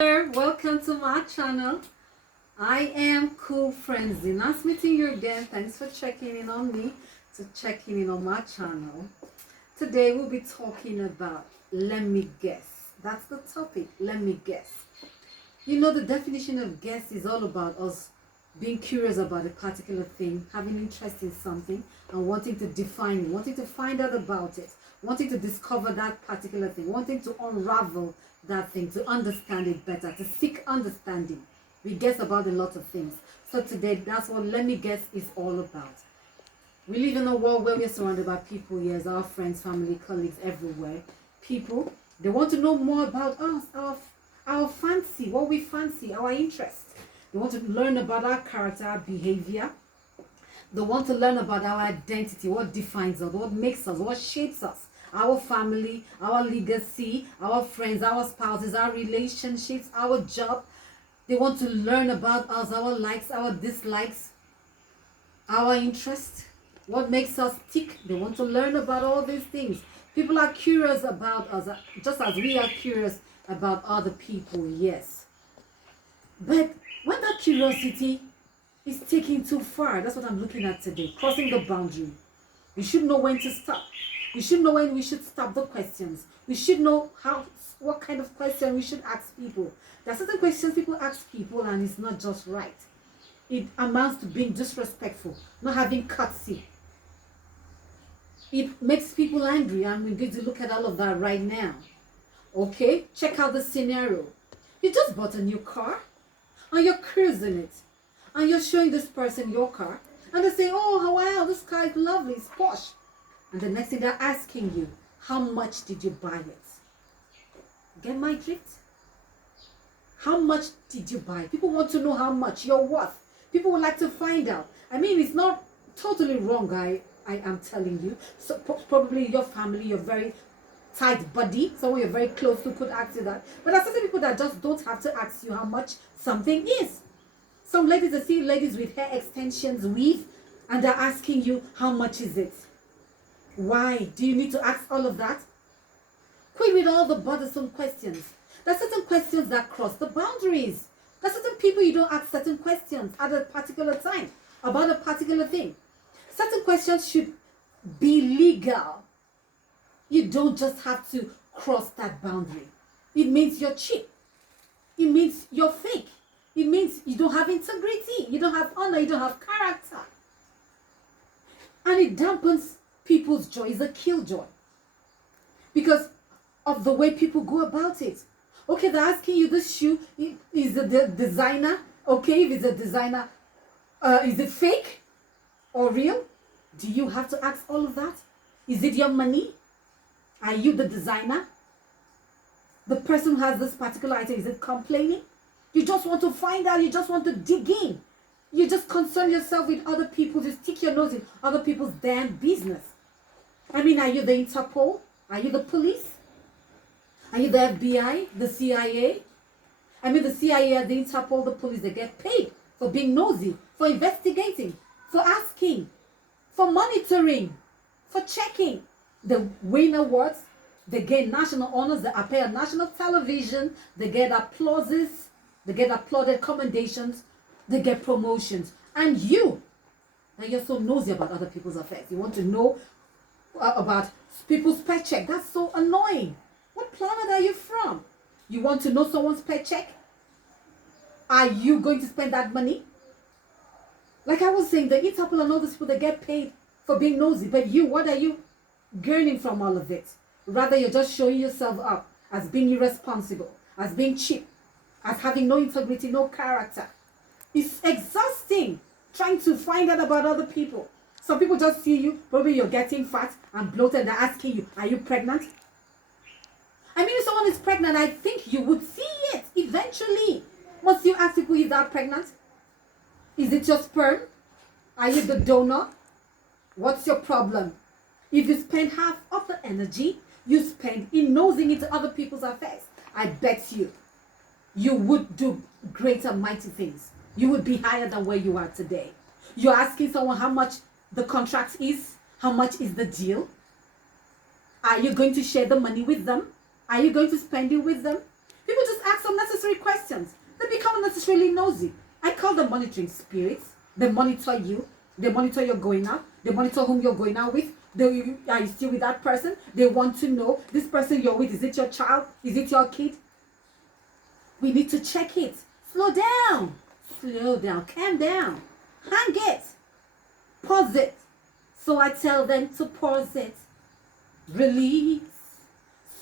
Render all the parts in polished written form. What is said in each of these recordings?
Welcome to my channel. I am Cool Frenzy. Nice meeting you again. Thanks for checking in on me, checking in on my channel. Today we'll be talking about let me guess. That's the topic. Let me guess. You know, the definition of guess is all about us being curious about a particular thing, having interest in something, and wanting to define it, wanting to find out about it, wanting to discover that particular thing, wanting to unravel that thing, to understand it better, to seek understanding. We guess about a lot of things. So today, that's what Let Me Guess is all about. We live in a world where we're surrounded by people, yes, our friends, family, colleagues, everywhere. People, they want to know more about us, our fancy, what we fancy, our interests. They want to learn about our character, our behavior. They want to learn about our identity, what defines us, what makes us, what shapes us, our family, our legacy, our friends, our spouses, our relationships, our job. They want to learn about us, our likes, our dislikes, our interests, what makes us tick. They want to learn about all these things. People are curious about us, just as we are curious about other people, yes. But when that curiosity is taken too far, that's what I'm looking at today, crossing the boundary. We should know when to stop. We should know when we should stop the questions. We should know what kind of question we should ask people. There are certain questions people ask people and it's not just right. It amounts to being disrespectful, not having courtesy. It makes people angry, and we're going to look at all of that right now. Okay, check out the scenario. You just bought a new car and you're cruising it, and you're showing this person your car, and they say, oh wow, this car is lovely, it's posh. And the next thing they're asking you, how much did you buy it? Get my drift? How much did you buy? People want to know how much you're worth. People would like to find out. I mean, it's not totally wrong, I am telling you. So probably your family, your very tight buddy, someone you're very close to could ask you that. But there are certain people that just don't have to ask you how much something is. Some ladies, I see ladies with hair extensions, weave, and they're asking you, how much is it? Why? Do you need to ask all of that? Quit with all the bothersome questions. There are certain questions that cross the boundaries. There are certain people you don't ask certain questions at a particular time about a particular thing. Certain questions should be legal. You don't just have to cross that boundary. It means you're cheap. It means you're fake. It means you don't have integrity. You don't have honor. You don't have character. And it dampens people's joy. It's a killjoy because of the way people go about it. Okay, they're asking you, this shoe, is it the designer? Okay, if it's a designer, is it fake or real? Do you have to ask all of that? Is it your money? Are you the designer? The person who has this particular item, is it complaining? You just want to find out. You just want to dig in. You just concern yourself with other people. You stick your nose in other people's damn business. I mean, are you the Interpol? Are you the police? Are you the FBI, the CIA? I mean, the CIA, the Interpol, the police, they get paid for being nosy, for investigating, for asking, for monitoring, for checking. They win awards, they get national honors, they appear on national television, they get applauses, they get applauded commendations, they get promotions. And you're so nosy about other people's affairs. You want to know about people's paycheck. That's so annoying. What planet are you from? You want to know someone's paycheck? Are you going to spend that money? Like I was saying, the Interpol and all these people, they get paid for being nosy. But you, what are you gaining from all of it? Rather, you're just showing yourself up as being irresponsible, as being cheap, as having no integrity, no character. It's exhausting trying to find out about other people. Some people just see you, probably you're getting fat and bloated, they're asking you, are you pregnant? I mean, if someone is pregnant, I think you would see it eventually. Once you ask people if they're pregnant, is it your sperm? Are you the donor? What's your problem? If you spend half of the energy you spend in nosing into other people's affairs, I bet you would do greater mighty things. You would be higher than where you are today. You're asking someone how much the contract is, how much is the deal? Are you going to share the money with them? Are you going to spend it with them? People just ask unnecessary unnecessary questions. They become unnecessarily nosy. I call them monitoring spirits. They monitor you. They monitor your going out. They monitor whom you're going out with. Are you still with that person? They want to know, this person you're with, is it your child? Is it your kid? We need to check it. Slow down. Slow down. Calm down. Hang it. Pause it. So I tell them to pause it. Release.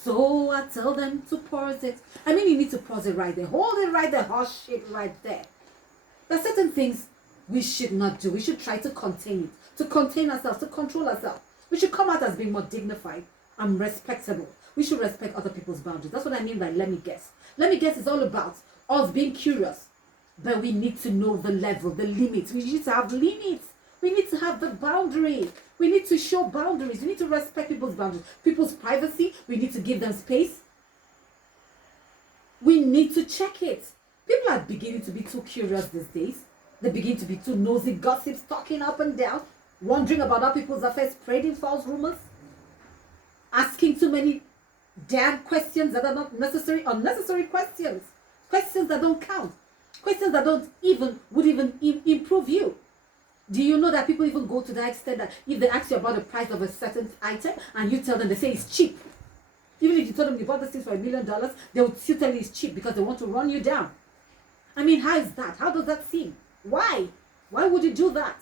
So I tell them to pause it. I mean, you need to pause it right there. Hold it right there. Hush it right there. There are certain things we should not do. We should try to contain it. To contain ourselves. To control ourselves. We should come out as being more dignified and respectable. We should respect other people's boundaries. That's what I mean by let me guess. Let me guess is all about us being curious. But we need to know the level, the limits. We need to have limits. We need to have the boundary. We need to show boundaries. We need to respect people's boundaries. People's privacy. We need to give them space. We need to check it. People are beginning to be too curious these days. They begin to be too nosy, gossips, talking up and down, wondering about other people's affairs, spreading false rumors, asking too many damn questions that are not necessary, unnecessary questions, questions that don't count, questions that would even improve you. Do you know that people even go to that extent that if they ask you about the price of a certain item and you tell them, they say it's cheap. Even if you told them you bought this thing for $1 million, they would still tell you it's cheap because they want to run you down. I mean, how is that? How does that seem? Why? Why would you do that?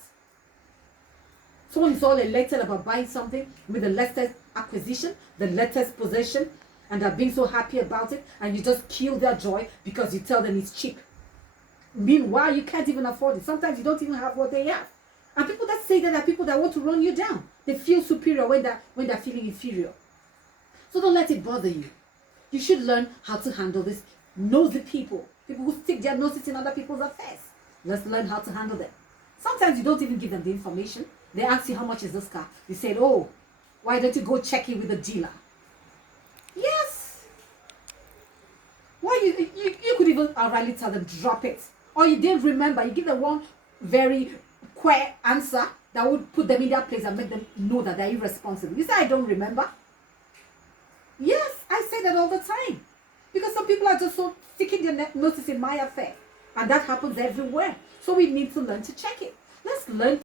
Someone is all elated about buying something with the latest acquisition, the latest possession, and they're being so happy about it, and you just kill their joy because you tell them it's cheap. Meanwhile, you can't even afford it. Sometimes you don't even have what they have. And people that say that are people that want to run you down. They feel superior when they're feeling inferior. So don't let it bother you. You should learn how to handle this. Nosy people who stick their noses in other people's affairs. Let's learn how to handle them. Sometimes you don't even give them the information. They ask you, how much is this car? You said, oh, why don't you go check it with the dealer? Yes. Why you could even outrightly tell them, drop it. Or you didn't remember. You give them one very quick answer that would put them in their place and make them know that they're irresponsible. You say, I don't remember. Yes, I say that all the time. Because some people are just so sticking their noses in my affair. And that happens everywhere. So we need to learn to check it. Let's learn